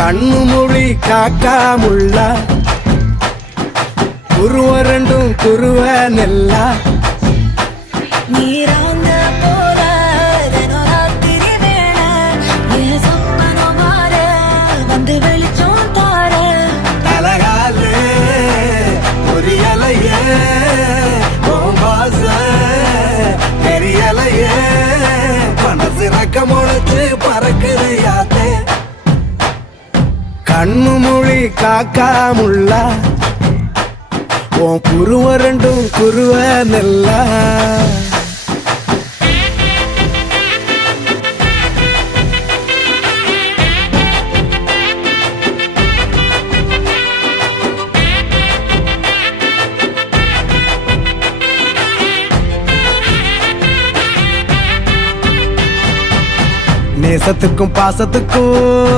கண்ணு மொழி காக்காமுள்ள குருவ ரெண்டும் குருவ நெல்லா நீராங்க போல ராத்திரி வேளை என் சொப்பனம் மாற வந்து வெளிச்சம் தார தலகாலே பொரியலையே பாச தெரியலையே மனசு ரக்க முளைச்சு பறக்குது யாத்தே கண்ணு மொழி காக்காமுள்ள உன் குருவ ரெண்டும் குருவ நெல்லா நேசத்துக்கும் பாசத்துக்கும்